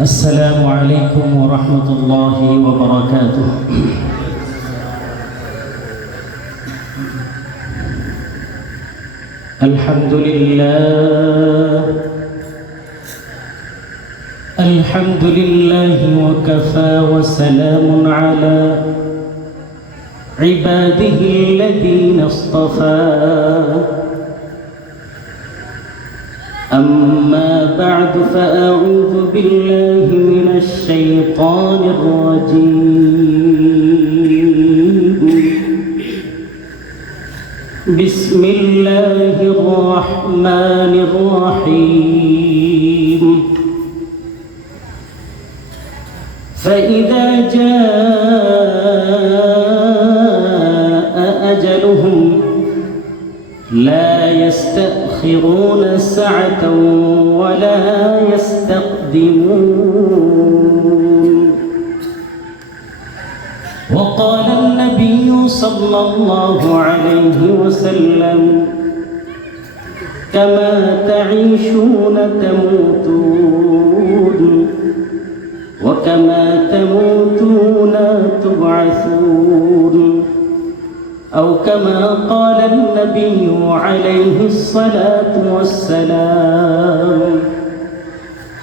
السلام عليكم ورحمة الله وبركاته. الحمد لله وكفى وسلام على عباده الذين اصطفى. أما بعد فأعوذ بالله من الشيطان الرجيم. بسم الله الرحمن الرحيم. فإذا جاء أجلهم لا يستأخرون ساعة ولا يستقدمون. وقال النبي صلى الله عليه وسلم: كما تعيشون تموتون وكما تموتون تبعثون، أو كما قال النبي عليه الصلاة والسلام.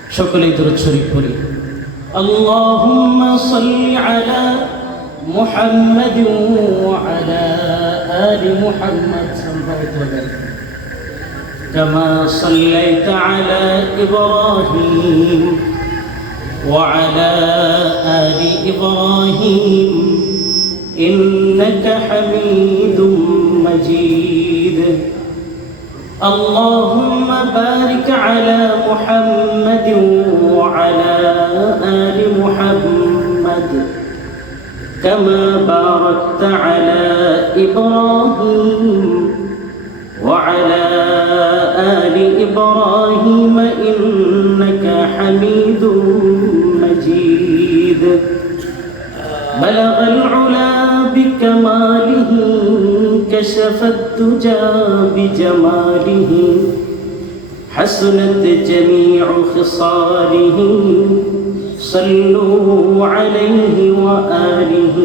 شكرا درود شريف পড়ি। اللهم صل على محمد وعلى آل محمد كما صليت على إبراهيم وعلى آل إبراهيم إنك حميد مجيد. اللهم بارك على محمد وعلى آل محمد كما باركت على إبراهيم وعلى آل إبراهيم إنك حميد مجيد. بلغ العلا بكماله كشف الدجى بجماله حسنت جميع خصاله صلوا عليه وآله.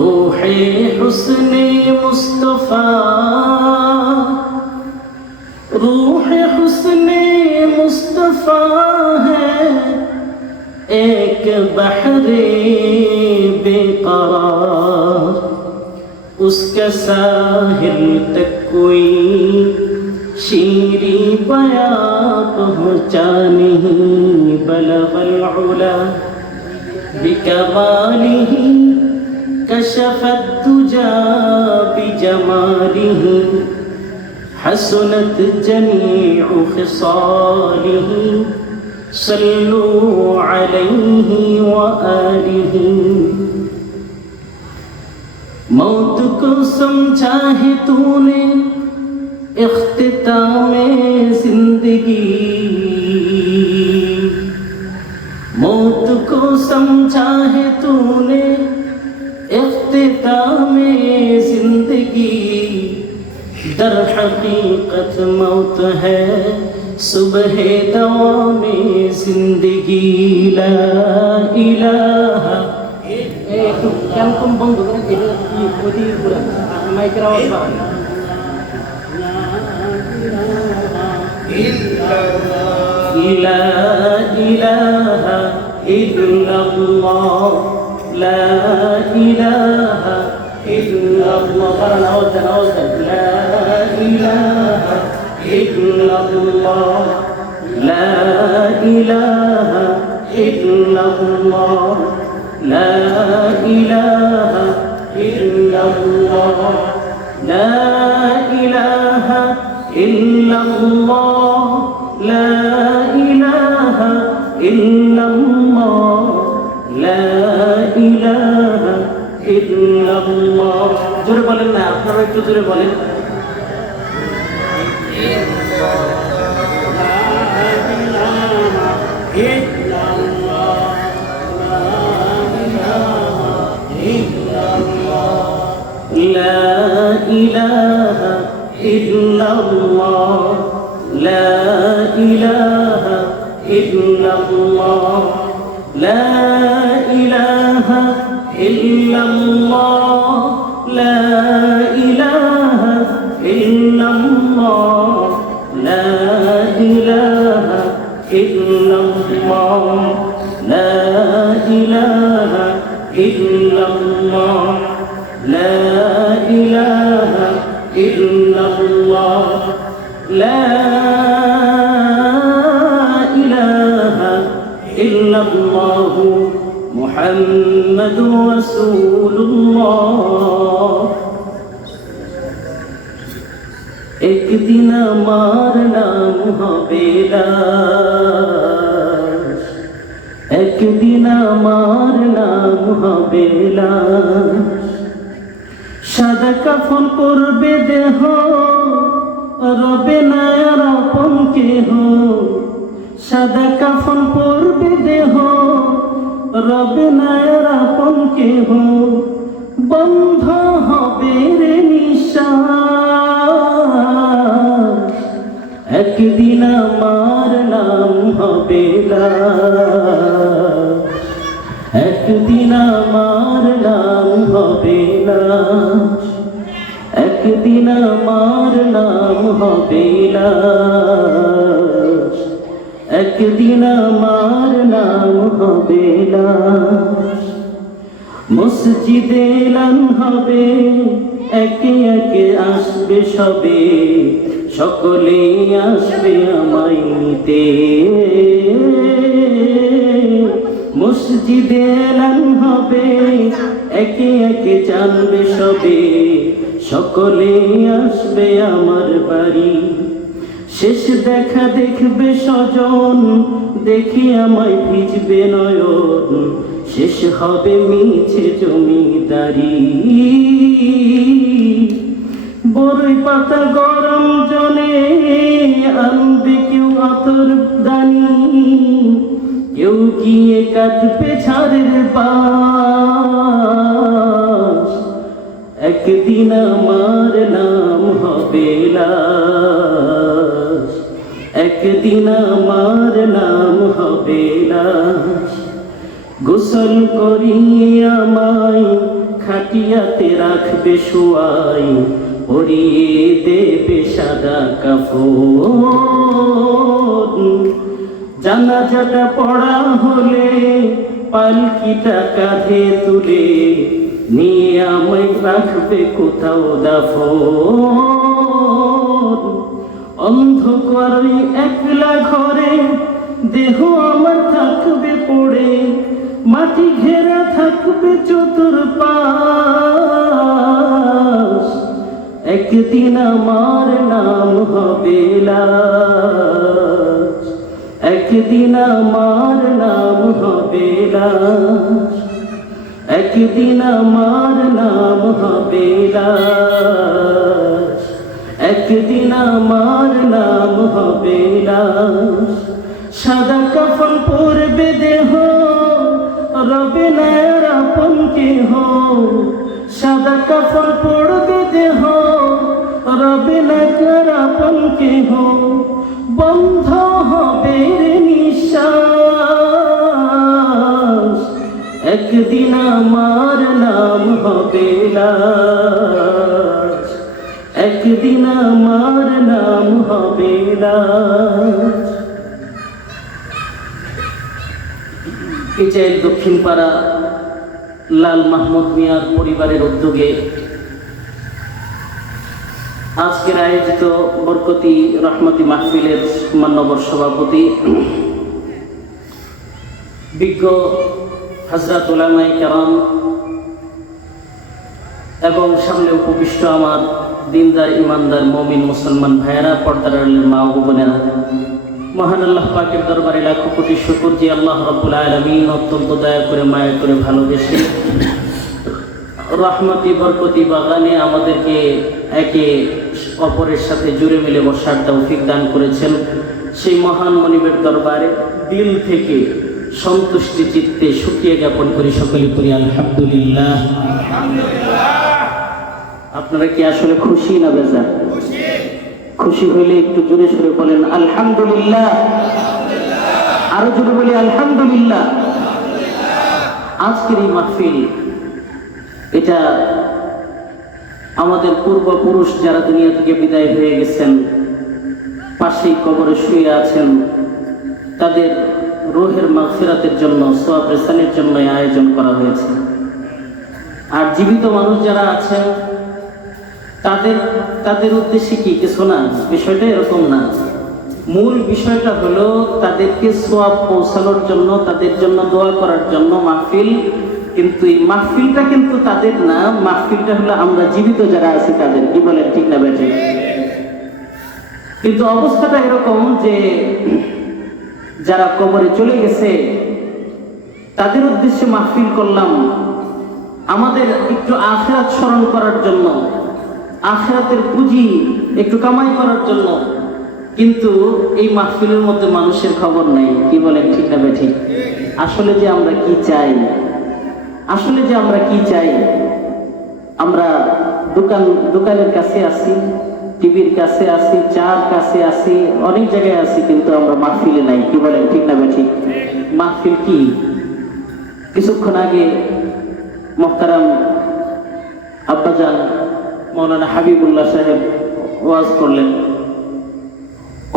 روح حسن مصطفى روح حسن مصطفى ہے ایک بحر बेकरार, उसका साहिल तक कोई शीरी बया पहुँचा नहीं. बलगल उला बिकमालिही कशफत दुजा बिजमालिही हसनत जमीउ खिसालिही सल्लू अलैहि व आलिही. मौत को समझा है तूने इख्तितामे जिंदगी, मौत को समझा है तूने इख्तितामे जिंदगी. दर हकीकत मौत है सुबह दवामे जिंदगी. ला इलाहा একটু কেন কম বন্ধ করেন, এটা অতি পুরো মাইকের আওয়াজ পাবেন। লা ইলাহা ইল্লাল্লাহ লা ইলাহা ইল্লাল্লাহ। কারণ আওয়াজ দেন, আওয়াজ দেন। লা ইলাহা ইল্লাল্লাহ লা ইলাহা ইল্লাল্লাহ لا إله إلا الله لا إله إلا الله لا إله إلا الله لا إله إلا الله. জোরে বলেন না, আপনারা একটু জোরে বলেন। لا إله إلا الله لا إله إلا الله لا إله إلا الله لا إله إلا الله لا إله إلا الله لا إله إلا الله لا إله إلا الله لا إله إلا الله محمد رسول الله एक दिन আমার নাম হবে লাশ একদিন আমার নাম হবে লাশ সাদা কাফন পরবে দেহ রবে না আর আপন কেহ সাদা কাফন পরবে দেহ রবে না আর আপন কেহ বন্ধ হবে রে নিঃশ্বাস একদিন আমার নাম হবে লাশ একদিন আমার নাম হবে লাশ একদিন আমার নাম হবে লাশ একদিন আমার নাম হবে লাশ মসজিদে এলান হবে একে একে আসবে সবে সকলে আসবে আমায় নিতে মসজিদে এলান হবে একে একে জানবে সবে সকলে আসবে আমার বাড়ি শেষ দেখা দেখবে স্বজন দেখে আমায় ভিজবে নয়ন শেষ হবে মিছে জমিদারি বড়ই পাতা গরম জনে আনবে কেউ আতর দানি কেউ গিয়ে কাটবে ঝাড়ের বাস একদিন আমার নাম হবে লাশ একদিন আমার নাম হবে লাশ গোসল করিয়ে আমায় খাটিয়াতে রাখবে শোয়াই পরিয়ে দেবে সাদা কাফন জানাজাটা পড়া হলে পালকিটা কাঁধে তুলে নিয়ে আমায় রাখবে কোথাও দাফন অন্ধকার একলা ঘরে দেহ আমার থাকবে পড়ে মাটি ঘেরা থাকবে চতুর্পাশ একদিন আমার নাম হবে লাশ একদিন আমার নাম হবে লাশ একদিন আমার নাম হবে লাশ একদিন আমার নাম হবে লাশ সাদা কাফন পরবে দেহ রবে না আর আপন কেহ সাদা কাফন পরবে দেহ রবে না আর আপন কেহ বন্ধ হবে নিঃশ্বাস একদিন আমার নাম হবে লাশ একদিন আমার নাম হবে লাশ ইজাইল দক্ষিণ পাড়া লাল মাহমুদ মিয়ার পরিবারের উদ্যোগে আজকের আয়োজিত বরকতি রহমতি মাহফিলের মান্যবর সভাপতি বিজ্ঞ হযরত উলামায়ে কেরাম এবং সামনে উপবিষ্ট আমার দিনদার ইমানদার মুমিন মুসলমান ভাইয়েরা, পর্দার আড়ালের মা ও বোনেরা, মহান আল্লাহ পাকের দরবারে লাখো কোটি শুকর যে আল্লাহ রাব্বুল আলামিন অত্যন্ত দয়া করে মায়া করে ভালোবেসে রহমতি বরকতি বাগানে আমাদেরকে একে অপরের সাথে জুড়ে মিলে বসার তৌফিক দান করেছেন। সেই মহান মনিবের দরবারে দিল থেকে সন্তুষ্টি চিত্তে শুকরিয়া জ্ঞাপন করি, সকলে করি আলহামদুলিল্লাহ। আপনারা কি আসলে খুশি না বেজার? খুশি হইলে একটু জোরে সরে বলেন আলহামদুলিল্লাহ। আরো জোরে বলি আলহামদুলিল্লাহ। আজকের এই মাহফিল এটা আমাদের পূর্বপুরুষ যারা দুনিয়া থেকে বিদায় হয়ে গেছেন, পাশেই কবরে শুয়ে আছেন, তাদের রূহের মাগফিরাতের জন্য, সওয়াব রেসানের জন্য আয়োজন করা হয়েছে। আর জীবিত মানুষ যারা আছেন তাদের উদ্দেশ্যে কি কিছু না, বিষয়টা এরকম না। মূল বিষয়টা হলো তাদেরকে সওয়াব পৌঁছানোর জন্য, তাদের জন্য দোয়া করার জন্য মাহফিল। কিন্তু এই মাহফিলটা কিন্তু তাদের না, মাহফিলটা হলো আমরা জীবিত যারা আছি তাদের। কি বলেন, ঠিক না বেঠে? কিন্তু অবস্থাটা এরকম যে যারা কবরে চলে গেছে তাদের উদ্দেশ্যে মাহফিল করলাম, আমাদের একটু আখিরাত স্মরণ করার জন্য, আখিরাতের পুঁজি একটু কামাই করার জন্য। কিন্তু এই মাহফিলের মধ্যে মানুষের খবর নাই। কি বলেন, ঠিক না বেঠি? আসলে যে আমরা কি চাই, আসলে যে আমরা কি চাই, আমরা দোকানের কাছে আসি, টিভির কাছে আসি, চার কাছে আসি, অনেক জায়গায় আসি, কিন্তু আমরা মাহফিলে নাই। কি বলেন, ঠিক না বেঠি? মাহফিল কি? কিছুক্ষণ আগে মুহতারাম আব্বাজান মৌলানা হাবিবুল্লাহ সাহেব ওয়াজ করলেন।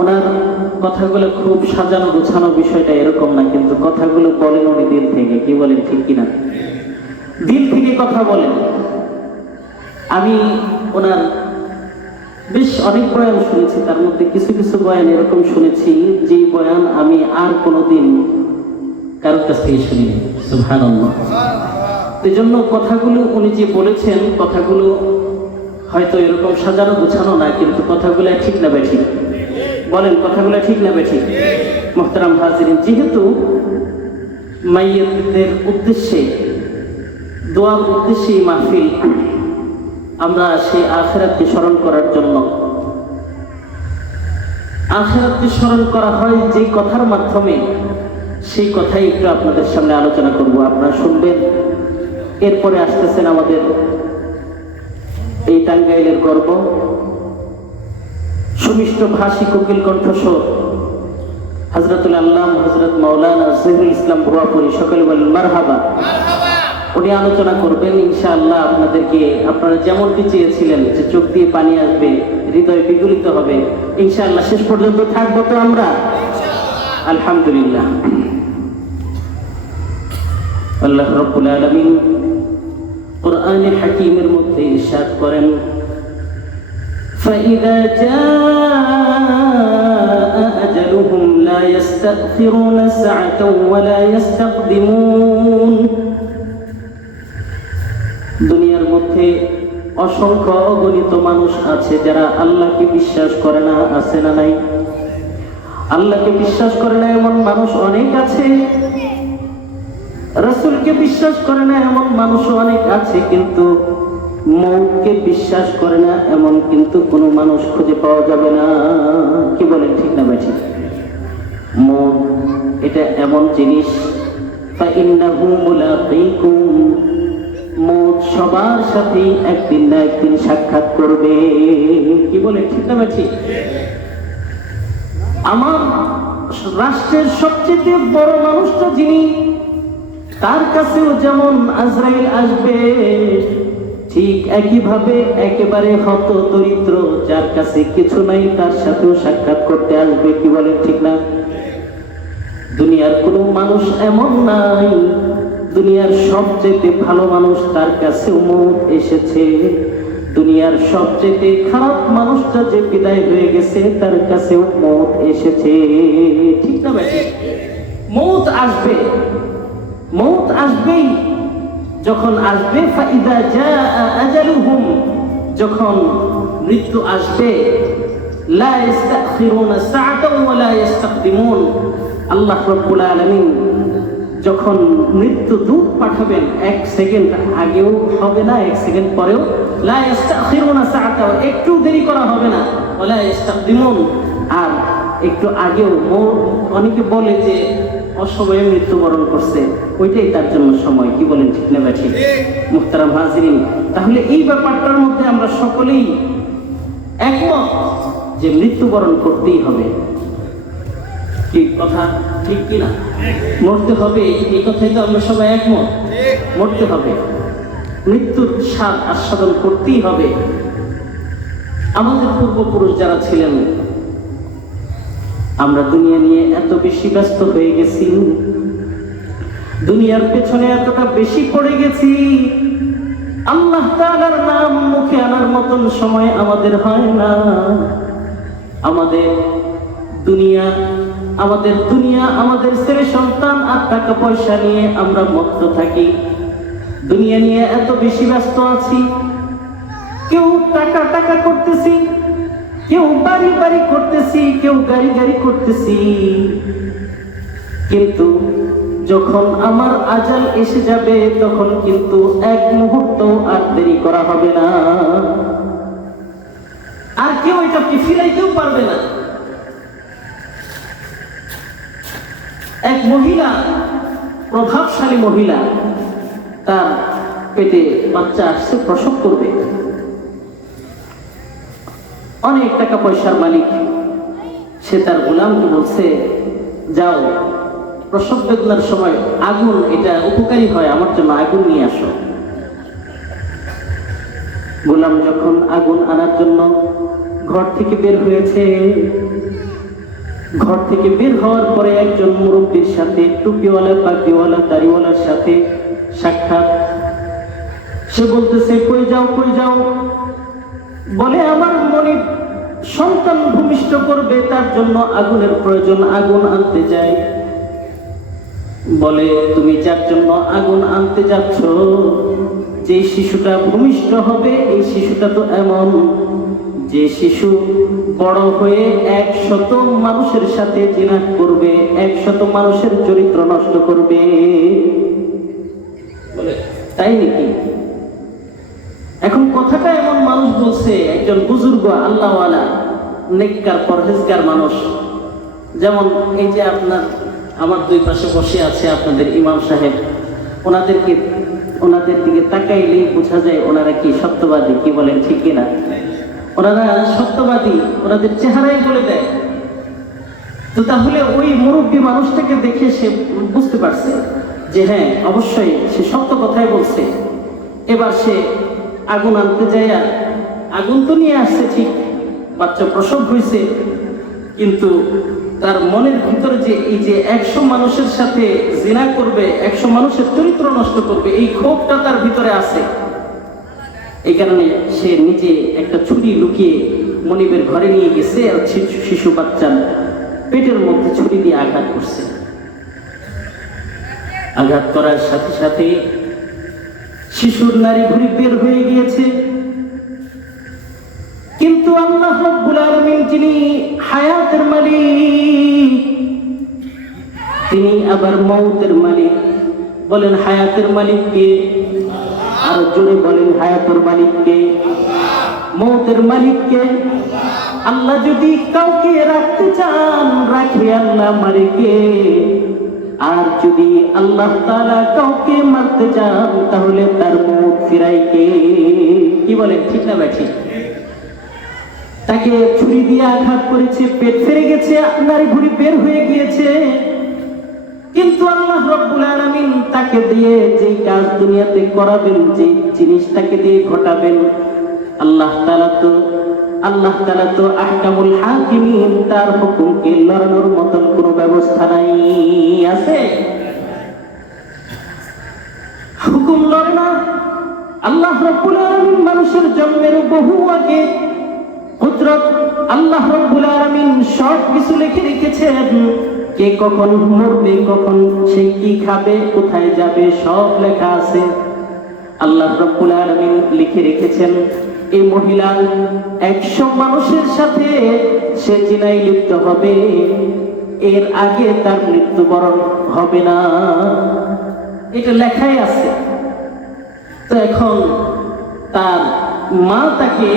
ওনার কথাগুলো খুব সাজানো গোছানো, বিষয়টা এরকম না, কিন্তু কথাগুলো বলেন উনি দিল থেকে। কি বলেন, ঠিক কিনা? দিল থেকে কথা বলেন। আমি ওনার বেশ অনেক বয়ান শুনেছি, তার মধ্যে কিছু কিছু বয়ান এরকম শুনেছি যে বয়ান আমি আর কোনোদিন কারোর কাছ থেকে শুনিনি। সুবহানাল্লাহ। এই জন্য কথাগুলো উনি যে বলেছেন, কথাগুলো হয়তো এরকম সাজানো গোছানো না, কিন্তু কথাগুলো ঠিক না বেঠিক? বলেন, কথাগুলো ঠিক না বেঠিক? মুহতারাম হাজিরিন, যেহেতু মাইয়িতদের উদ্দেশ্যে, দোয়ার উদ্দেশ্যে মাহফিল, আমরা সেই আখিরাতকে স্মরণ করার জন্য, আখিরাতকে স্মরণ করা হয় যে কথার মাধ্যমে, সেই কথাই একটু আপনাদের সামনে আলোচনা করব, আপনারা শুনবেন। এরপরে আসতেছেন আমাদের এই টাঙ্গাইলের গর্ব, সুমিষ্ট ভাষী কোকিল কণ্ঠস্বর হযরতুল আল্লাম হযরত মাওলানা জহিরুল ইসলাম ভুয়াপুরী। সকলে বলেন মারহাবা। উনি আলোচনা করবেন ইনশাআল্লাহ। আপনাদেরকে আপনারা যেমনটি চেয়েছিলেন যে চোখ দিয়ে পানি আসবে, হৃদয় বিগলিত হবে, ইনশাআল্লাহ শেষ পর্যন্ত থাকবো তো আমরা, আলহামদুলিল্লাহ। আল্লাহ রাব্বুল আলামিন কুরআনে হাকীমের মধ্যে ইরশাদ করেন, فإذا جاء أجلهم لا يستأخرون ساعة ولا يستقدمون। দুনিয়ার মধ্যে অসংখ্য অগণিত মানুষ আছে যারা আল্লাহকে বিশ্বাস করে না, আছে না নাই? আল্লাহকে বিশ্বাস করে না এমন মানুষ অনেক আছে, রাসূলকে বিশ্বাস করে না এমন মানুষ অনেক আছে, কিন্তু মৌতকে বিশ্বাস করে না এমন কিন্তু কোনো মানুষ খুঁজে পাওয়া যাবে না। কি বলেন, ঠিক না বেঠি? মৌত এটা এমন জিনিস, ফাইন্নাহু মুলাকীকুম, মৌত সবার সাথে একদিন না একদিন সাক্ষাৎ করবে। কি বলেন, ঠিক না বেঠি? আমার রাষ্ট্রের সবচেয়ে বড় মানুষটা যিনি, তার কাছেও যেমন আজরাইল আসবে, ঠিক একইভাবে একেবারে হত দরিদ্র যার কাছে কিছু নাই তার সাথেও সাক্ষাৎ করতে আসবে। কি বলেন, ঠিক না? দুনিয়ার কোনো মানুষ এমন নাই, দুনিয়ার সবচেয়ে ভালো মানুষ, তার কাছেও মৌত এসেছে। দুনিয়ার সবচেয়ে খারাপ মানুষটা যে বিদায় হয়ে গেছে, তার কাছেও মৌত এসেছে। ঠিক না ভাই? মৌত আসবে, মৌত আসবেই। যখন আসবে ফাইদা জাআ আজালুহুম, যখন মৃত্যু আসবে, লা ইস্তাখিরুনা সাআতাও ওয়া লা ইস্তাকদিমুন। আল্লাহ রাব্বুল আলামিন যখন মৃত্যু দূত পাঠাবেন, এক সেকেন্ড আগেও হবে না, এক সেকেন্ড পরেও, লা ইস্তাখিরুনা সাআতাও, একটু দেরি করা হবে না, ওয়া লা ইস্তাকদিমুন, আর একটু আগেও। অনেকে বলে যে অসময়ে মৃত্যুবরণ করছে, ওইটাই তার জন্য সময়। কি বলেন, ঠিক না ঠিক? মুহতারাম হাজিরিন, তাহলে এই ব্যাপারটার মধ্যে আমরা সকলেই একমত যে মৃত্যুবরণ করতেই হবে। কি কথা ঠিক কিনা? মরতে হবে, এই কথাই তো আমরা সবাই একমত। মরতে হবে, মৃত্যুর স্বাদ আস্বাদন করতেই হবে। আমাদের পূর্বপুরুষ যারা ছিলেন, আমরা দুনিয়া নিয়ে এত বেশি ব্যস্ত হয়ে গেছি, দুনিয়ার পেছনে এতটা বেশি পড়ে গেছি, আল্লাহ তাআলার নাম মুখে আনার মতন সময় আমাদের হয় না। আমাদের দুনিয়া, আমাদের ছেলে সন্তান আর টাকা পয়সা নিয়ে আমরা মত্ত থাকি। দুনিয়া নিয়ে এত বেশি ব্যস্ত আছি, কেউ টাকা করতেছি, কেউ বাড়ি করতেছি, কেউ গাড়ি করতেছি, কিন্তু যখন আমার আজাল এসে যাবে তখন কিন্তু এক মুহূর্ত আর দেরি করা হবে না, আর কেউ এটাকে ফিরাইতেও পারবে না। এক মহিলা, প্রভাবশালী মহিলা, তার পেটে বাচ্চা আসছে, প্রসব করবে, অনেক টাকা পয়সার মালিক। সে তার গোলামকে বলছে, যাও প্রসব বেদনার সময় আগুন, এটা উপকারী হয়, আমার জন্য আগুন নিয়ে আসো। গোলাম যখন আগুন আনার জন্য ঘর থেকে বের হয়েছে, ঘর থেকে বের হওয়ার পরে একজন মুরব্বীর সাথে, টুপিওয়ালা পাগড়িওয়ালা দাড়িওয়ালার সাথে সাক্ষাৎ। সে বলতেছে, কই যাও? বলে, আমার মনে সন্তান ভূমিষ্ঠ করবে, তার জন্য আগুনের প্রয়োজন, আগুন আনতে যাই। বলে, তুমি যার জন্য আগুন আনতে যাচ্ছ, যে শিশুটা ভূমিষ্ঠ হবে, এই শিশুটা তো এমন যে শিশু বড় হয়ে 100 মানুষের সাথে জিনা করবে, 100 মানুষের চরিত্র নষ্ট করবে। বলে, তাই নাকি? এখন কথাটা এমন মানুষ বলছে, একজন বুজুর্গ আল্লাহওয়ালা নেককার পরহেজগার মানুষ, যেমন এই যে আমার দুই পাশে বসে আছে আপনাদের ইমাম সাহেব, ওনাদের দিকে তাকাইলেই বোঝা যায় ওনারা কি সত্যবাদী, কি বলেন ঠিক কিনা? ওনারা সত্যবাদী, ওনাদের চেহারাই বলে দেয়। তো তাহলে ওই মুরব্বী মানুষটাকে দেখে সে বুঝতে পারছে যে হ্যাঁ, অবশ্যই সে সত্য কথাই বলছে। এবার সে আগুন আনতে যায়, আগুন তো নিয়ে আসছে ঠিক, বাচ্চা প্রসব হয়েছে, কিন্তু তার মনের ভিতরে যে এই যে 100 মানুষের সাথে জিনা করবে, 100 মানুষের চরিত্র নষ্ট করবে, এই ক্ষোভটা তার ভিতরে আছে। এই কারণে সে নিজে একটা ছুরি লুকিয়ে মনিবের ঘরে নিয়ে গেছে, আর শিশু বাচ্চার পেটের মধ্যে ছুরি দিয়ে আঘাত করছে। আঘাত করার সাথে সাথে শিশুর নারী ভুঁড়ি বের হয়ে গিয়েছে, কিন্তু আল্লাহ রাব্বুল আলামিন, যিনি হায়াতের মালিক, তিনি আবার মওতের মালিক। বলেন, হায়াতের মালিক কে? আর জোরে বলেন, হায়াতের মালিক কে? মওতের মালিক কে? আল্লাহ যদি কাউকে রাখতে চান, রাখে আল্লাহ, মারে কে? আর যদি আল্লাহ তাআলা কাউকে মারতে চান, তাহলে তার মওত ফিরায় কে? কি বলেন, ঠিক না ব্যাঠিক? তাকে ছুরি দিয়ে আঘাত করেছে, পেট ফেরে গেছে, নারী ভুঁড়ি বের হয়ে গিয়েছে, কিন্তু আল্লাহ রাব্বুল আলামিন তাকে দিয়ে যেই কাজ দুনিয়াতে করাবেন, যে জিনিসটাকে দিয়ে ঘটাবেন, আল্লাহ তাআলা তো আহকামুল হাকিমিন, তার হুকুমকে লড়ানোর মতন কোনো ব্যবস্থা নাই। আছে? হুকুম লড়ে না। আল্লাহ রাব্বুল আলামিন মানুষের জন্মের বহু আগে কুদরত আল্লাহ রাব্বুল আলামিন সব কিছু লিখে রেখেছেন। কে কখন মরবে, কখন সে কি খাবে, কোথায় যাবে, সব লেখা আছে। আল্লাহ রাব্বুল আলামিন লিখে রেখেছেন, এই মহিলা 100 মানুষের সাথে সে জিনায় লিপ্ত হবে, এর আগে তার মৃত্যুবরণ হবে না, এটা লেখাই আছে। তো এখন তার মা তাকে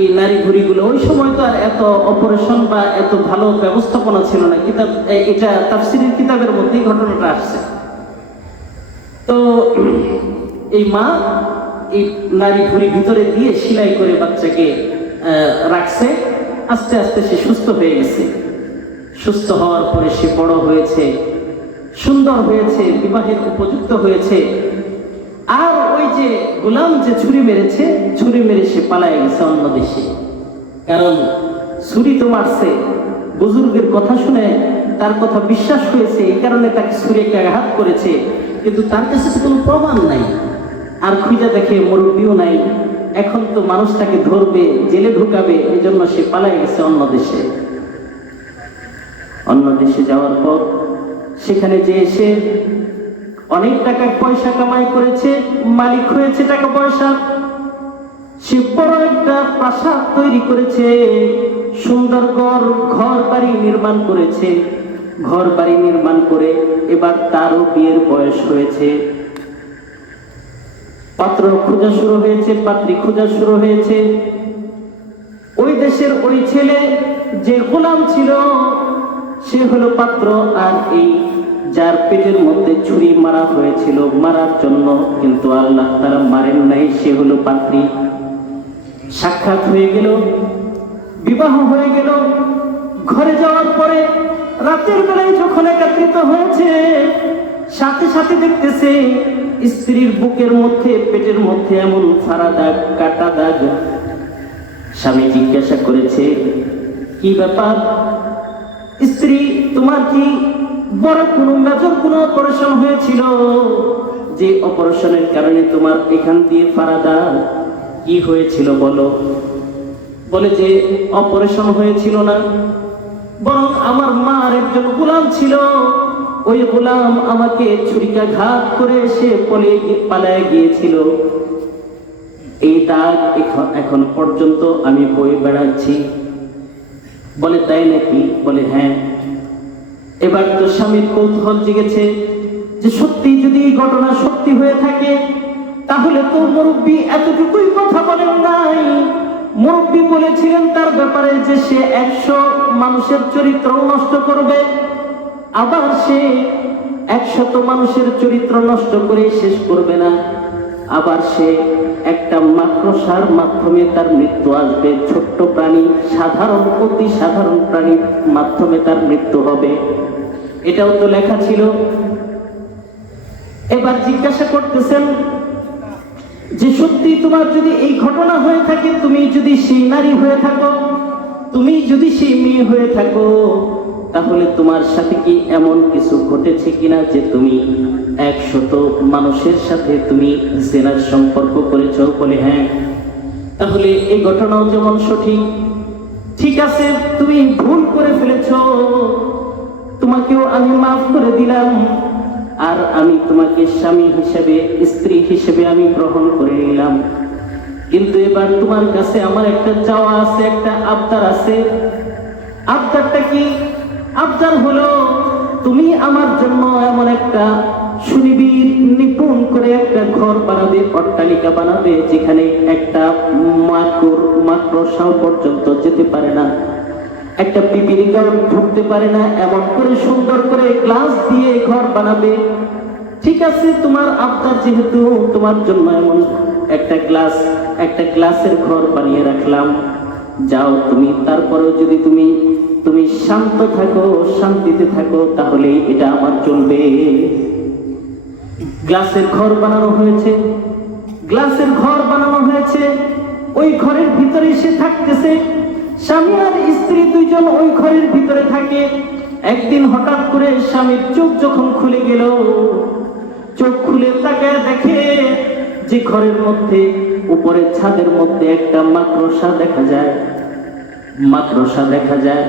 এই নারী ভুঁড়িগুলো, ওই সময় তো আর এত অপারেশন বা এত ভালো ব্যবস্থাপনা ছিল না, এটা তাফসীরের কিতাবের মধ্যেই ঘটনাটা আসছে। তো এই মা এই নারী ভুঁড়ি ভিতরে দিয়ে সেলাই করে বাচ্চাকে রাখছে, আস্তে আস্তে সে সুস্থ হয়ে গেছে। সুস্থ হওয়ার পরে সে বড় হয়েছে, সুন্দর হয়েছে, বিবাহের উপযুক্ত হয়েছে। আর ওই যে গোলাম যে ছুরি মেরেছে, ছুরি মেরে সে পালায় গেছে অন্য দেশে। কারণ ছুরি তো মারছে, বুজুর্গের কথা শুনে তার কথা বিশ্বাস হয়েছে, এই কারণে তাকে ছুরিকে আঘাত করেছে। কিন্তু তার কাছে তো কোনো প্রমাণ নাই, আর খুঁজে দেখে মুরব্বীও নাই। এখন তো মানুষ তাকে ধরবে, জেলে ঢুকাবে, এই জন্য সে পালায় গেছে অন্য দেশে। অন্য দেশে যাওয়ার পর সেখানে যে এসে অনেক টাকা পয়সা কামাই করেছে, মালিক হয়েছে টাকা পয়সা। সে বড় একটা প্রাসাদ তৈরি করেছে, সুন্দর ঘর বাড়ি নির্মাণ করেছে। ঘর বাড়ি নির্মাণ করে এবার তারও বিয়ের বয়স হয়েছে, পাত্র খোঁজা শুরু হয়েছে, পাত্রী খোঁজা শুরু হয়েছে। ওই দেশের ওই ছেলে যে গোলাম ছিল সে হলো পাত্র, আর এই যার পেটের মধ্যে ছুরি মারা হয়েছিল মারার জন্য, কিন্তু আল্লাহ তারা মারেন নাই, সে হলো পাত্রী। সাক্ষাৎ হয়ে গেল, বিবাহ হয়ে গেল। ঘরে যাওয়ার পরে রাতের বেলায় যখন একত্রিত হয়েছে, সাথে সাথে দেখতেছে স্ত্রীর বুকের মধ্যে, পেটের মধ্যে এমন ফাড়া দাগ, কাটা দাগ। স্বামী জিজ্ঞাসা করেছে, কি ব্যাপার স্ত্রী, তোমার কি বড় কোনো মেজর কোনো অপারেশন হয়েছিল, যে অপারেশনের কারণে তোমার এখান দিয়ে ফাড়া দাগ? কি হয়েছিল বলো। বলে যে অপারেশন হয়েছিল না, বরং আমার মার একজন গোলাম ছিল, ওই গোলাম আমাকে ছুরিকাঘাত করে সে পালায় গিয়েছিল। এই দাগ এখন পর্যন্ত আমি বয়ে বেড়াচ্ছি। বলে তাই নাকি? বলে হ্যাঁ। এবার তো স্বামীর কৌতূহল জেগেছে যে সত্যি যদি এই ঘটনা সত্যি হয়ে থাকে, তাহলে তো মুরব্বী এতটুকুই কথা বলেন নাই। মুরব্বী বলেছিলেন তার ব্যাপারে যে সে 100 মানুষের চরিত্র নষ্ট করবে, আবার সে 100 মানুষের চরিত্র নষ্ট করে শেষ করবে না, আবার সে একটা মাকড়সার মাধ্যমে তার মৃত্যু আসবে। ছোট্ট প্রাণী, সাধারণ অতি সাধারণ প্রাণীর মাধ্যমে তার মৃত্যু হবে, এটাও তো লেখা ছিল। এবার জিজ্ঞাসা করতেছেন যে সত্যি তোমার যদি এই ঘটনা হয়ে থাকে, তুমি যদি সেই নারী হয়ে থাকো, তুমি যদি সেই মেয়ে হয়ে থাকো, তাহলে তোমার সাথে কি এমন কিছু ঘটেছে কিনা যে তুমি 100 মানুষের সাথে তুমি জেনার সম্পর্ক করেছ? বলে হ্যাঁ। তাহলে এই ঘটনাও যেমন সঠিক, ঠিক আছে, তুমি ভুল করে ফেলেছ, তোমাকেও আমি মাফ করে দিলাম, আর আমি তোমাকে স্বামী হিসেবে, স্ত্রী হিসেবে আমি গ্রহণ করে নিলাম। কিন্তু এবার তোমার কাছে আমার একটা চাওয়া আছে, একটা আবদার আছে। আবদারটা কি? আবদার হলো তুমি আমার জন্য এমন একটা সুনিবিড় নিপুণ করে একটা ঘর বানাবে, অট্টালিকা বানাবে, যেখানে একটা মাকড়সাও পর্যন্ত যেতে পারে না, একটা পিপিলিকাও ঢুকতে পারে না, এমন করে সুন্দর করে গ্লাস দিয়ে ঘর বানাবে। ঠিক আছে, তোমার আবদার যেহেতু, তোমার জন্য এমন একটা গ্লাসের ঘর বানিয়ে রাখলাম, যাও তুমি। তারপরেও যদি তুমি শান্ত থাকো, শান্তিতে থাকো, তাহলে এটা আমার চলবে। গ্লাসের ঘর বানানো হয়েছে, গ্লাসের ঘর বানানো হয়েছে। ওই ঘরের ভিতরে সে থাকতেছে, স্বামী আর স্ত্রী দুইজন ওই ঘরের ভিতরে থাকে। একদিন হঠাৎ করে স্বামীর চোখ যখন খুলে গেল, চোখ খুলে তাকায় দেখে যে ঘরের মধ্যে, উপরে ছাদের মধ্যে একটা মাকড়সা দেখা যায়, মাকড়সা দেখা যায়।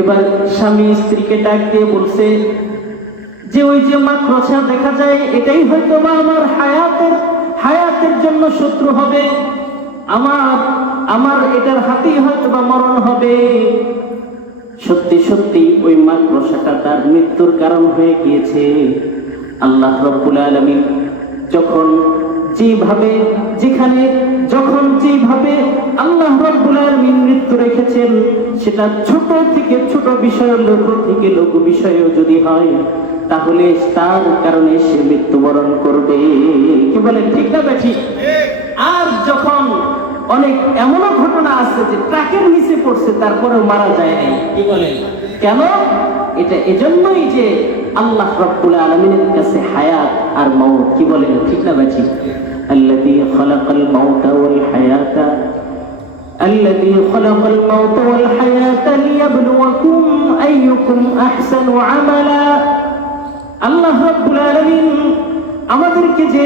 এবার স্বামী স্ত্রীকে ডাক দিয়ে বলছে যে ওই যে মাকড়সা দেখা যায়, এটাই হয়তো বা আমার হায়াতের জন্য শত্রু হবে, আমার এটার হাতেই হয়তো বা মরণ হবে। সত্যি সত্যি ওই মাকড়সাটা তার মৃত্যুর কারণ হয়ে গিয়েছে। আল্লাহ রাব্বুল আলামিন যখন যেভাবে আল্লাহ রাব্বুল আলামিন মৃত্যু রেখেছেন, সেটা ছোট থেকে ছোট বিষয়, লঘু থেকে লঘু বিষয়ও যদি হয়, তাহলে তার কারণে সে মৃত্যুবরণ করবে। কি বলেন, ঠিক না বেঠি? আর যখন অনেক এমনও ঘটনা আছে যে ট্রাকের নিচে পড়ছে তারপরেও মারা যায় নাই। কি বলেন কেন? এটা এজন্যই যে আল্লাহ রাব্বুল আলামিনের কাছে হায়াত আর মওত, কি বলেন ঠিক না ভাই? আল্লাযী খালাকাল মাউতা ওয়াল হায়াতা الذي خلق الموت والحياة ليبلوكم أيكم أحسن عملا। আল্লাহ রাব্বুল আলামিন আমাদেরকে যে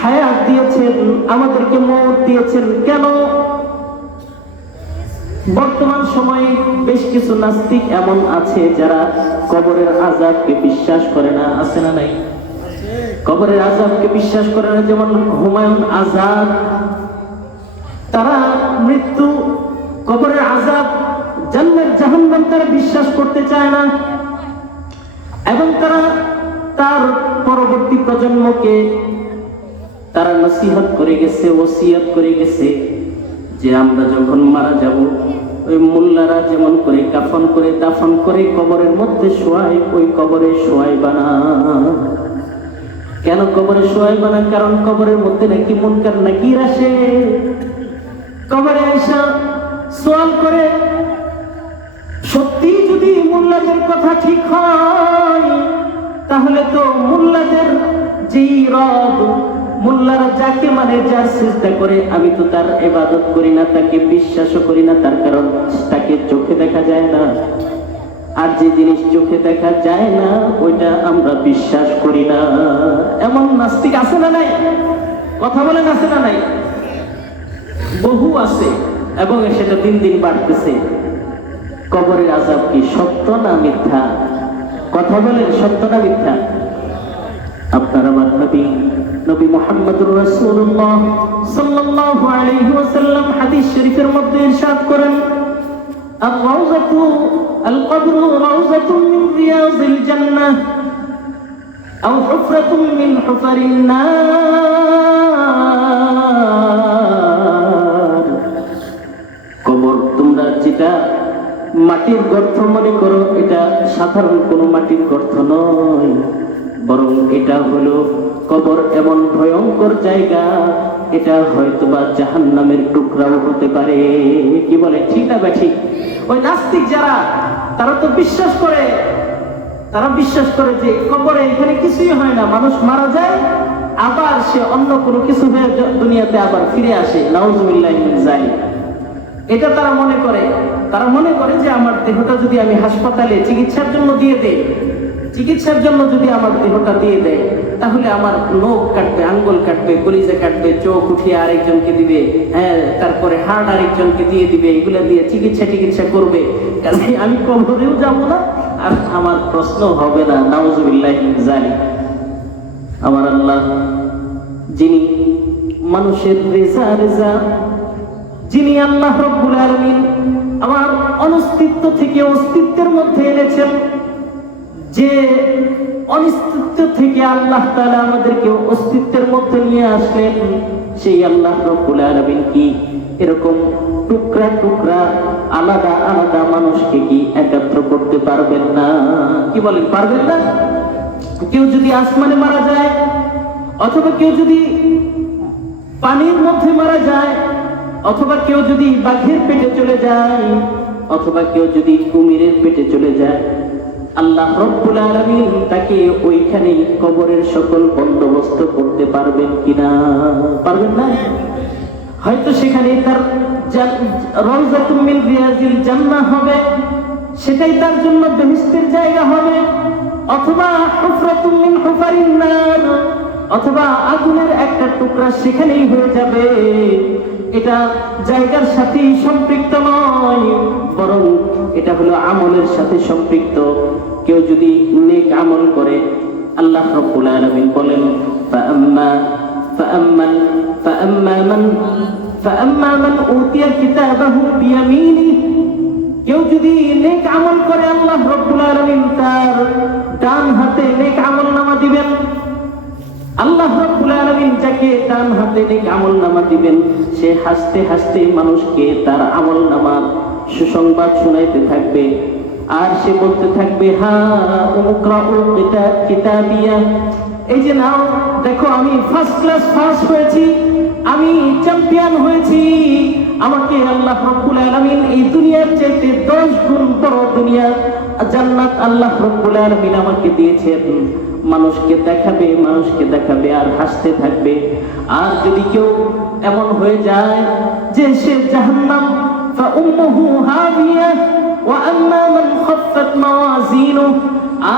হায়াত দিয়েছেন, আমাদেরকে মওত দিয়েছেন কেন? বর্তমান সময়ে বেশ কিছু নাস্তিক এমন আছে যারা কবরের আযাবকে বিশ্বাস করে না, আছে না নাই? কবরের আযাবকে বিশ্বাস করে না, যেমন হুমায়ুন আজাদ। তারা মৃত্যু, কবরের আযাব, জান্নাত জাহান্নাম তারা বিশ্বাস করতে চায় না, এবং তারা তার পরবর্তী প্রজন্মকে তারা নসিহত করে গেছে, ওসিয়ত করে গেছে যে আমরা যখন মারা যাব ওই মোল্লারা যেমন করে কাফন করে দাফন করে কবরের মধ্যে শোয়াই, ওই কবরে শোয়াইবা না। কেন কবরে শোয়াইবা না? কারণ কবরের মধ্যে নাকি মুনকার নাকির আসে, কবরে এসে সওয়াল করে। সত্যি যদি মোল্লাদের কথা ঠিক হয় তাহলে তো মোল্লাদের যেই রব, মোল্লারা যাকে মানে যার সিজদা করে, আমি তো তার ইবাদত করি না, তাকে বিশ্বাসও করি না, তার কারণ তাকে চোখে দেখা যায় না। আর যে জিনিস চোখে দেখা যায় না ওইটা আমরা বিশ্বাস করি না। এমন নাস্তিক আছে না নাই? কথা বলেন আছে না নাই? বহু আছে, এবং সেটা দিন দিন বাড়তেছে। কবরের আযাব কি সত্য না মিথ্যা? কথা বলেন, সত্য না মিথ্যা? আপনার আমার নবী মুহাম্মদুর রাসূলুল্লাহ সাল্লাল্লাহু আলাইহি ওয়াসাল্লাম হাদিস শরীফের মধ্যে ইরশাদ করেন, আর-রাউযাতু আল-কবরু রাউযাতুন মিন রিয়াযিল জান্নাহ আও হুফরাতুন মিন হুফারিন নার। কবর তোমরা যেটা মাটির গর্ত মনে করো, এটা সাধারণ কোনো মাটির গর্ত নয়, বরং এটা হলো কবর এমন ভয়ঙ্কর জায়গা, এটা হয়তোবা জাহান্নামের টুকরাও হতে পারে। কি বলে ঠিক না ভাই? ঠিক। ওই নাস্তিক যারা, তারা তো বিশ্বাস করে, তারা বিশ্বাস করে যে কবরে এখানে কিছুই হয় না, মানুষ মারা যায় আবার সে অন্য কোনো কিছু হয়ে দুনিয়াতে আবার ফিরে আসে। নাউযুবিল্লাহি মিন যালিক। এটা তারা মনে করে। তারা মনে করে যে আমার দেহটা যদি আমি হাসপাতালে চিকিৎসার জন্য দিয়ে দেই, চিকিৎসার জন্য যদি আমার দেহটা দিয়ে দেয়, তাহলে আমার নখ কাটবে, আঙ্গুল কাটবে, কলিজা কাটবে, চোখ উঠিয়ে আরেকজনকে দিবে, হ্যাঁ, তারপরে হার্ট আরেকজনকে দিয়ে দিবে, এগুলা দিয়ে চিকিৎসা করবে। কাজে আমি কবরেও যাব না, আর আমার প্রশ্ন হবে না। নাউযুবিল্লাহি মিন যালিক। আমার আল্লাহ যিনি মানুষের রেজা, যিনি আল্লাহ রাব্বুল আলামিন আমার অনস্তিত্ব থেকে অস্তিত্বের মধ্যে এনেছেন, যে অনিস্তিত্ব থেকে আল্লাহ তাআলা আমাদেরকে অস্তিত্বের মধ্যে নিয়ে আসলেন, সেই আল্লাহ রাব্বুল আলামিন কি এরকম টুকরা টুকরা আলাদা আলাদা মানুষকে কি একত্র করতে পারবেন না? কি বলেন, পারবেন না? কেউ যদি আসমানে মারা যায়, অথবা কেউ যদি পানির মধ্যে মারা যায়, অথবা কেউ যদি বাঘের পেটে চলে যায়, অথবা কেউ যদি কুমিরের পেটে চলে যায়, আল্লাহ রাব্বুল আলামিন তাকে ওইখানে কবরের সকল বন্দোবস্ত করতে পারবেন কিনা? পারবেন না। হয়তো সেখানে তার রাউযাতুম মিন রিয়াযিল জান্নাহ হবে, সেটাই তার জন্য বেহেশতের জায়গা হবে, অথবা হুফরাতুম মিন হুফারিন নার, অথবা আগুনের একটা টুকরা সেখানেই হয়ে যাবে। এটা জায়গার সাথে সম্পৃক্ত নয়, বরং এটা হলো আমলের সাথে সম্পৃক্ত। কেউ যদি নেক আমল করে, আল্লাহ রাব্বুল আলামিন বলেন, ফাআম্মা মান উতিয়া কিতাবাহু বিয়ামিনিহি, কেউ যদি নেক আমল করে আল্লাহ রাব্বুল আলামিন তার ডান হাতে নেক আমলনামা দিবেন। আল্লাহ রাব্বুল আলামিন যাকে ডান হাতে নেক আমলনামা দিবেন, সে হাসতে হাসতে মানুষকে তার আমলনামার সুসংবাদ শোনাইতে থাকবে, আর সে বলতে থাকবে, হা উকরাউ কিতাবিয়া, এই যে নাও দেখো আমি ফার্স্ট ক্লাস ফার্স্ট হয়েছি, আমি চ্যাম্পিয়ন হয়েছি, আমাকে আল্লাহ রাব্বুল আলামিন এই দুনিয়ার চাইতে 10 গুণ বড় দুনিয়া জান্নাত আল্লাহ রাব্বুল আলামিন আমাকে দিয়েছেন। মানুষকে দেখাবে আর হাসতে থাকবে। আর যদি কেউ এমন হয়ে যায় যে সে জাহান্নাম, ফাউম্মুহু হাবিয়া ওয়া আম্মা মান খাফফাত মাওয়াজিনুহু,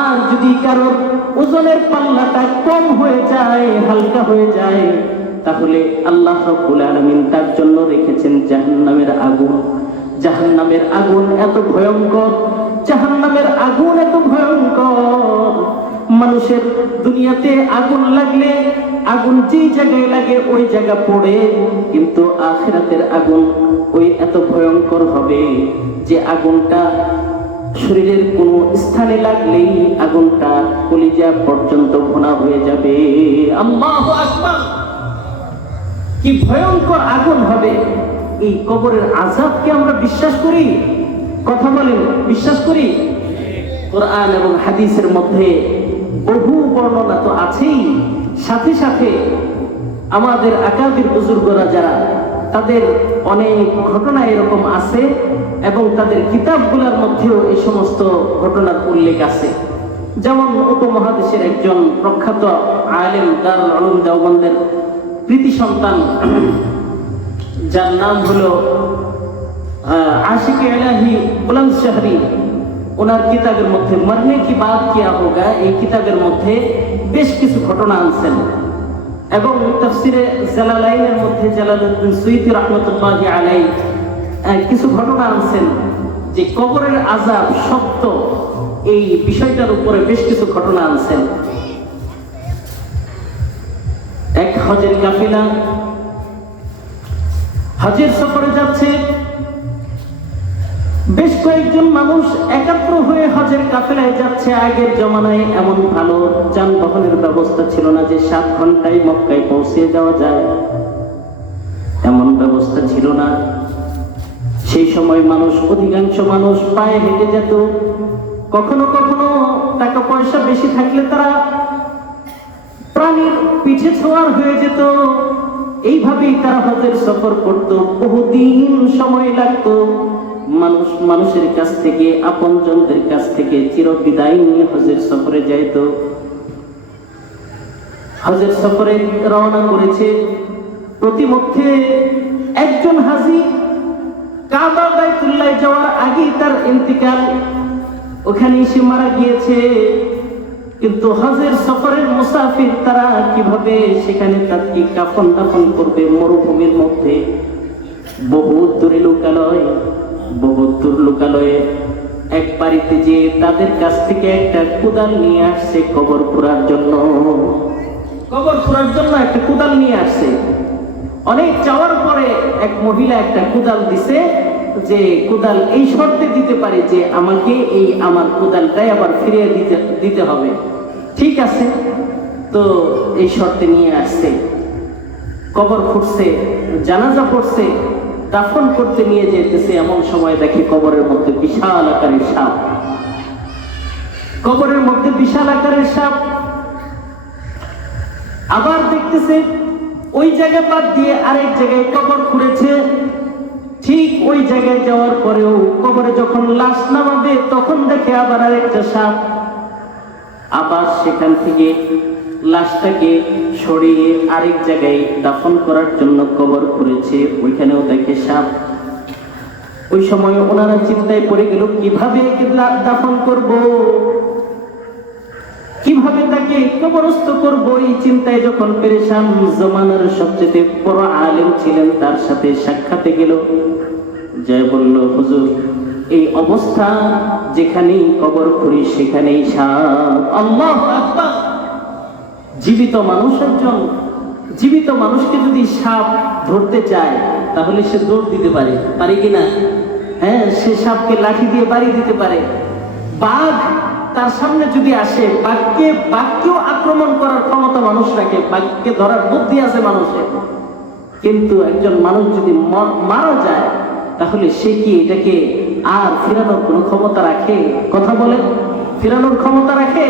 আর যদি কারোর ওজনের পাল্লাটা কম হয়ে যায়, হালকা হয়ে যায়, তাহলে আল্লাহ রাব্বুল আলামিন তার জন্য রেখেছেন জাহান্নামের আগুন। জাহান্নামের আগুন এত ভয়ঙ্কর, জাহান্নামের আগুন এত ভয়ঙ্কর। মানুষের দুনিয়াতে আগুন লাগলে আগুন যেই জায়গায় লাগে ওই জায়গা পড়ে, কিন্তু আখিরাতের আগুন ওই এত ভয়ঙ্কর হবে যে আগুনটা শরীরের কোনো স্থানে লাগলেই আগুনটা কলিজা পর্যন্ত ঘোনা হয়ে যাবে। আল্লাহু আকবার! কি ভয়ঙ্কর আগুন হবে। এই কবরের আযাবকে আমরা বিশ্বাস করি? কথা বলেন, বিশ্বাস করি? কোরআন এবং হাদিসের মধ্যে বহু বর্ণনা তো আছেই, সাথে সাথে আমাদের আকাবির বুজুর্গরা যারা, তাদের অনেক ঘটনা এরকম আছে এবং তাদের কিতাবগুলোর মধ্যেও এই সমস্ত ঘটনার উল্লেখ আছে। যেমন উপমহাদেশের একজন প্রখ্যাত আলেম, দারুল উলুম দেওবন্দের কৃতি সন্তান, যার নাম হলো আশিক ইলাহি বুলন্দশহরি, ওনার কিতাবের মধ্যে মরনে কি বাত কিয়া হোগা, এই কিতাবের মধ্যে বেশ কিছু ঘটনা আনছেন। এবং তাফসিরে জালালাইনের মধ্যে জালালউদ্দিন সুয়ুতী রাহমাতুল্লাহি আলাইহি কিছু ঘটনা আনছেন যে কবরের আযাব সত্য, এই বিষয়টার উপরে বেশ কিছু ঘটনা আনছেন। এক হজের কাফিলা হজের সফরে যাচ্ছে, বেশ কয়েকজন মানুষ একাত্র হয়ে হজের কাফেলায় যাচ্ছে। আগের জমানায় এমন ভালো যানবাহনের ব্যবস্থা ছিল না যে 7 ঘন্টায় মক্কায় পৌঁছে যাওয়া যায়, এমন ব্যবস্থা ছিল না। সেই সময় অধিকাংশ মানুষ পায়ে হেঁটে যেত। কখনো কখনো টাকা পয়সা বেশি থাকলে তারা প্রাণীর পিঠে ছোঁয়ার হয়ে যেত। এইভাবেই তারা হজের সফর করত। বহুদিন সময় লাগতো। মানুষের কাছ থেকে, আপনজনদের কাছ থেকে চিরবিদায় নিয়ে হজের সফরে যাইত। হজের সফরে রওনা করেছে। প্রতিমধ্যে একজন হাজী কাবা বাইতুল্লাহ যাওয়ার আগেই তার ইন্তিকাল, ওখানে এসে মারা গিয়েছে। কিন্তু হজের সফরের মুসাফির তারা কিভাবে সেখানে তাকে কাফন দাফন করবে? মরুভূমির মধ্যে বহুত দূর লোকালয়ে এক বাড়িতে যে তাদের কাছ থেকে একটা কোদাল নিয়ে আসছে কবর খোঁড়ার জন্য। একটা কোদাল নিয়ে আসছে। অনেক চাওয়ার পরে এক মহিলা একটা কোদাল দিছে, যে কোদাল এই শর্তে দিতে পারে যে আমাকে এই আমার কোদালটাই আবার ফিরিয়ে দিতে হবে। ঠিক আছে, তো এই শর্তে নিয়ে আসছে। কবর খুঁড়ছে, জানাজা পড়ছে, দাফন করতে নিয়ে যেতেছে। এমন সময় দেখে কবরের মধ্যে বিশাল আকারের সাপ। কবরের মধ্যে বিশাল আকারের সাপ। আবার দেখতেছে ওই জায়গা বাদ দিয়ে আরেক জায়গায় কবর খুঁড়েছে। ঠিক ওই জায়গায় যাওয়ার পরেও কবরে যখন লাশ নামাবে তখন দেখে আবার আরেকটা সাপ। আবার সেখান থেকে লাশটাকে সরিয়ে আরেক জায়গায় দাফন করার জন্য কবর করেছে, ওইখানেও দেখে সাপ। ওই সময় ওনারা চিন্তায় পড়ে গেল কিভাবে দাফন করব, কিভাবে তাকে কবরস্থ করব। এই চিন্তায় যখন পেরেশান, জমানার সবচেয়ে বড় আলেম ছিলেন, তার সাথে সাক্ষাতে গেল। জয় বলল, হুজুর এই অবস্থা, যেখানেই কবর খুঁড়ি সেখানেই সাপ। আল্লাহু আকবার! জীবিত মানুষকে যদি সাপ ধরতে চায় তাহলে সে দৌড় দিতে পারে কিনা? হ্যাঁ, সে সাপকে লাঠি দিয়ে বাড়ি দিতে পারে। বাঘ তার সামনে যদি আসে, বাঘকেও আক্রমণ করার ক্ষমতা মানুষ রাখে, বাঘকে ধরার বুদ্ধি আছে মানুষের। কিন্তু একজন মানুষ যদি মারা যায় তাহলে সে কি এটাকে আর ফেরানোর কোনো ক্ষমতা রাখে? কথা বলেন, ফেরানোর ক্ষমতা রাখে?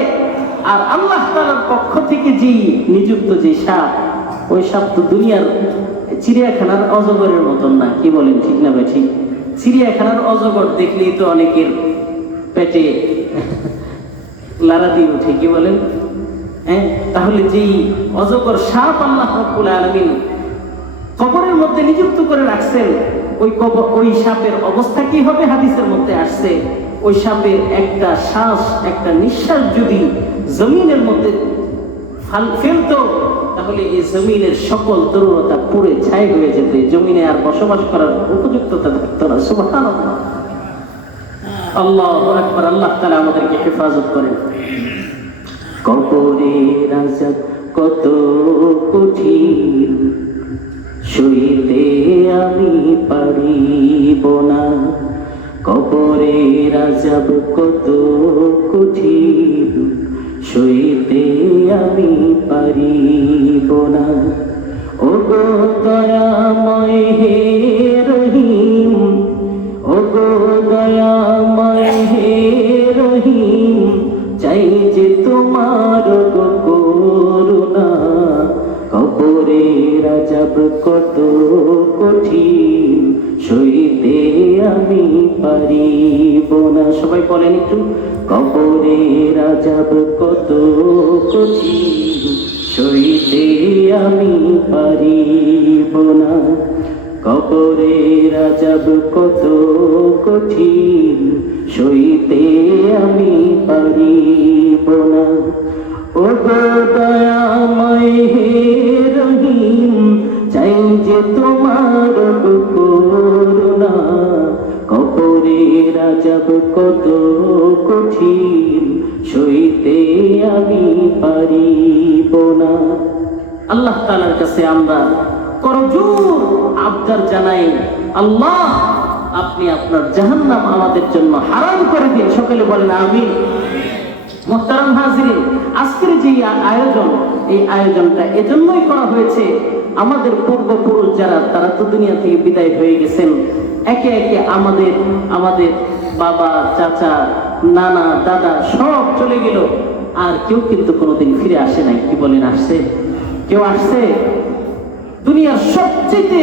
আর আল্লাহ তাআলার পক্ষ থেকে যে নিযুক্ত যে সাপ, ওই সাপ তো দুনিয়ার চিড়িয়াখানার অজগরের মতন না, কি বলেন ঠিক না ভাই ঠিক? চিড়িয়াখানার অজগর দেখলেই তো অনেকের পেটে লারা দিয়ে উঠে, কি বলেন? হ্যাঁ, তাহলে যেই অজগর সাপ আল্লাহ রাব্বুল আলামিন কবরের মধ্যে নিযুক্ত করে রাখছেন, ওই সাপের অবস্থা কি হবে? হাদিসের মধ্যে আসছে, ওই সাপের একটা শ্বাস, একটা নিঃশ্বাস যদি জমিনের মধ্যে ফেলতো, তাহলে এই জমিনের সকল তরুণতা পুড়ে ছাই হয়ে যেত, জমিনে আর বসবাস করার উপযুক্ততা থাকতো না। সুবহানাল্লাহ, আল্লাহু আকবার। আল্লাহ তাআলা আমাদেরকে হেফাজত করেন। কবরের আযাব কত কঠিন, সইতে আমি পারিব না। কবরের আযাব কত কঠিন, সইতে আমি পারিব না। ও গো দয়াময় হে রহিম, ও গো দয়াময় হে রহিম, চাই যে তোমার গো করুণা। কবরের আযাব কত কঠিন, সইতে আমি পারিব না। সবাই বলেন একটু, কবরের আযাব কত কঠিন, সইতে আমি পারিব না। কবরের আযাব কত কঠিন, সইতে আমি পারিব না। ও গো দয়াময় হে রহিম, চাই যে তোমার করুণা। কবরের আযাব কত কঠিন, সইতে আমি পারিব না। আল্লাহ তাআলার কাছে আমরা করজোর আবদার জানাই, আল্লাহ আপনি আপনার জাহান্নাম আমাদের জন্য হারাম করে দিন। সকলে বলেন আমিন। মুহতারাম হাজিরিন, আজকের যে আয়োজন, এই আয়োজনটা এজন্যই করা হয়েছে, আমাদের পূর্বপুরুষ যারা, তারা তো দুনিয়া থেকে বিদায় হয়ে গেছেন। একে একে আমাদের বাবা, চাচা, নানা, দাদা সব চলে গেল, আর কেউ কিন্তু কোনোদিন ফিরে আসে নাই। কি বলেন, আসছে? কেউ আসছে? দুনিয়ার সবচেয়ে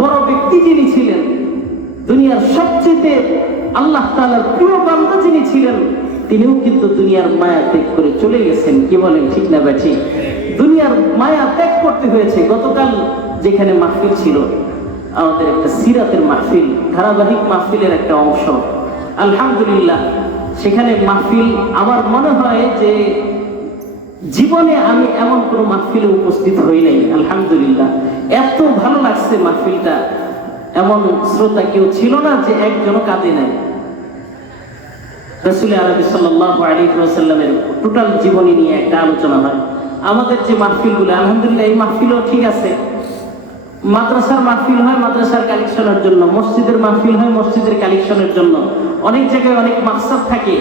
বড় ব্যক্তি যিনি ছিলেন, দুনিয়ার সবচেয়ে আল্লাহ তাআলার প্রিয় বান্দা যিনি ছিলেন, তিনিও কিন্তু দুনিয়ার মায়া ত্যাগ করে চলে গেছেন। কি বলেন ঠিক না ঠিক? দুনিয়ার মায়া ত্যাগ করতে হয়েছে। গতকাল যেখানে মাহফিল ছিল, আমাদের একটা সিরাতের মাহফিল, ধারাবাহিক মাহফিলের একটা অংশ, আলহামদুলিল্লাহ সেখানে মাহফিল, আমার মনে হয় যে জীবনে আমি এমন কোনো মাহফিলে উপস্থিত হই নাই। আলহামদুলিল্লাহ, এত ভালো লাগছে মাহফিলটা। এমন শ্রোতা কেউ ছিল না যে একজনও কাঁদে নাই। রাসূল আরবি সাল্লাল্লাহু আলাইহি ওয়াসাল্লামের টোটাল জীবনী নিয়ে একটা আলোচনা হয়। আমাদের যে মাহফিলগুলো, আলহামদুলিল্লাহ এই মাহফিলও ঠিক আছে, মাদ্রাসার মাহফিল হয় মাদ্রাসার কালেকশনের জন্য, মসজিদের মাহফিল হয় মসজিদের কালেকশনের জন্য, অনেক জায়গায় অনেক মাকসাদ থাকে,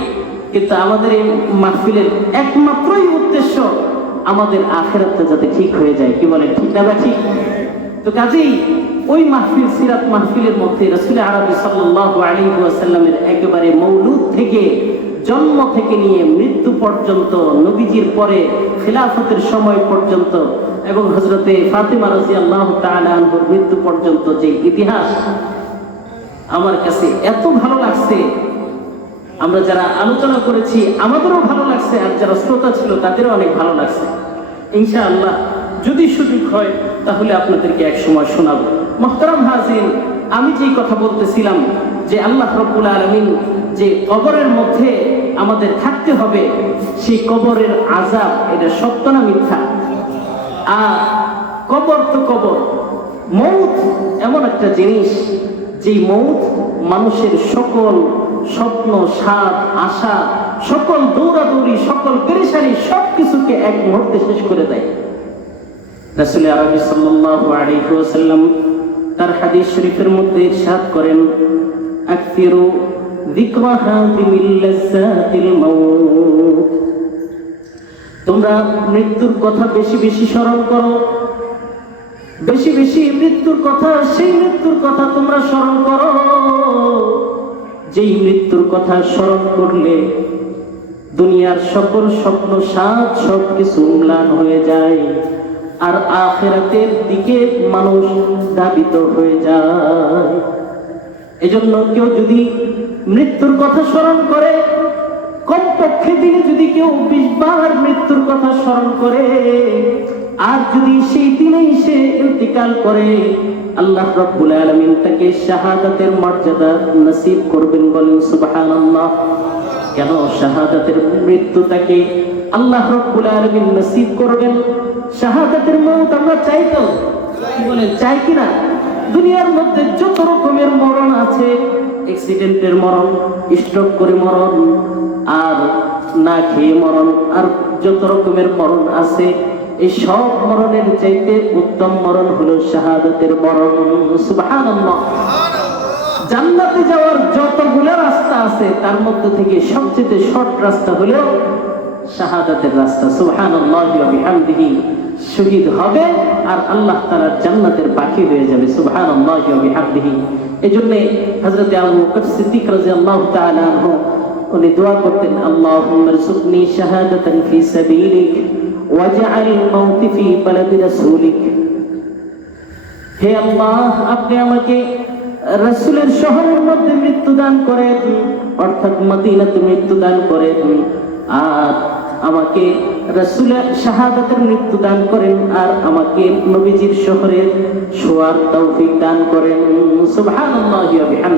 কিন্তু আমাদের এই মাহফিলের একমাত্রই উদ্দেশ্য আমাদের আখিরাতটা যাতে ঠিক হয়ে যায়। কি বলেন ঠিক না ঠিক? তো কাজেই ওই মাহফিল, সিরাত মাহফিলের মধ্যে রাসূল আরবি সাল্লাল্লাহু আলাইহি ওয়াসাল্লামের একেবারে মৌলুদ থেকে, জন্ম থেকে নিয়ে মৃত্যু পর্যন্ত, নবীজির পরে খিলাফতের সময় পর্যন্ত এবং হযরতে ফাতিমা রাদিয়াল্লাহু তাআলা আনহার মৃত্যু পর্যন্ত যে ইতিহাস আমার কাছে এত ভালো লাগছে, আমরা যারা আলোচনা করেছি আমাদেরও ভালো লাগছে, আর যারা শ্রোতা ছিল তাদেরও অনেক ভালো লাগছে। ইনশাআল্লাহ যদি সুযোগ হয় তাহলে আপনাদেরকে এক সময় শোনাবো। মুহতারাম হাজির, আমি যেই কথা বলতেছিলাম যে আল্লাহ রাব্বুল আলামিন যে কবরের মধ্যে আমাদের থাকতে হবে, সেই কবরের আযাব, এটা সত্য না মিথ্যা? আর কবর তো কবর, মৌত এমন একটা জিনিস, যেই মৌত মানুষের সকল স্বপ্ন, স্বাদ, আশা, সকল দৌড়াদৌড়ি, সকল পেরেশানি সবকিছুকে এক মুহূর্তে শেষ করে দেয়। রাসূল আরবি সাল্লাল্লাহু আলাইহি ওয়াসাল্লাম তার হাদিস শরীফের মধ্যে ইরশাদ করেন, আকসিরু যিকরা হাযিমিল লাযাতিল মাউত, তোমরা মৃত্যুর কথা বেশি বেশি স্মরণ করো, বেশি বেশি মৃত্যুর কথা, সেই মৃত্যুর কথা তোমরা স্মরণ করো যেই মৃত্যুর কথা স্মরণ করলে দুনিয়ার সকল স্বপ্ন, স্বাদ সবকিছু ম্লান হয়ে যায়। আর আখিরাতের দিকে মানুষ ধাবিত হয়ে যায়। এজন্য কেউ যদি মৃত্যুর কথা স্মরণ করে, কমপক্ষে দিনে যদি কেউ 20 বার মৃত্যুর কথা স্মরণ করে, আর যদি সেই দিনেই সে ইন্তিকাল করে, আল্লাহ রাব্বুল আলামিন তাকে শাহাদাতের মর্যাদা নসিব করবেন। বলেন সুবহানাল্লাহ। কেন শাহাদাতের মৃত্যু তাকে আল্লাহ রাব্বুল আলামিন নসিব করবেন? শাহাদাতের মওত আমরা চাই তো, কি বলেন, চাই কিনা? দুনিয়ার মধ্যে যত রকমের মরণ আছে, অ্যাক্সিডেন্টের মরণ, স্ট্রোক করে মরণ, আর না খেয়ে মরণ, আর যত রকমের মরণ আছে, এই সব মরণের চাইতে উত্তম মরণ হলো শাহাদাতের মরণ। সুবহানাল্লাহ। জান্নাতে যাওয়ার যতগুলো রাস্তা আছে তার মধ্যে থেকে সবচেয়ে শর্ট রাস্তা হলো শাহাদাতের রাস্তা। সুবহানাল্লাহি ওয়া বিহামদিহি। শহীদ হবে আর আল্লাহ তাআলার জান্নাতের বাকি হয়ে যাবে। সুবহানাল্লাহি ওয়া বিহামদিহি। এজন্য হযরত আবু বকর সিদ্দিক রাদিয়াল্লাহু তাআলা আনহু উনি দোয়া করতেন, আল্লাহুম্মা রযুকনি শাহাদাতান ফি সাবিলিক ওয়াজআল মাউতি ফি বালাদি রাসূলিক। হে আল্লাহ, আপনি আমাকে রাসূলের শহরের মধ্যে মৃত্যু দান করেন, অর্থাৎ মদিনাতে মৃত্যু দান করেন, আর আমাকে রাসূলের শাহাদাতের মৃত্যু দান করেন, আর আমাকে নবীজির শহরে শোয়ার তৌফিক দান করেন। সুবহানাল্লাহি ওয়া বিহামদিহি।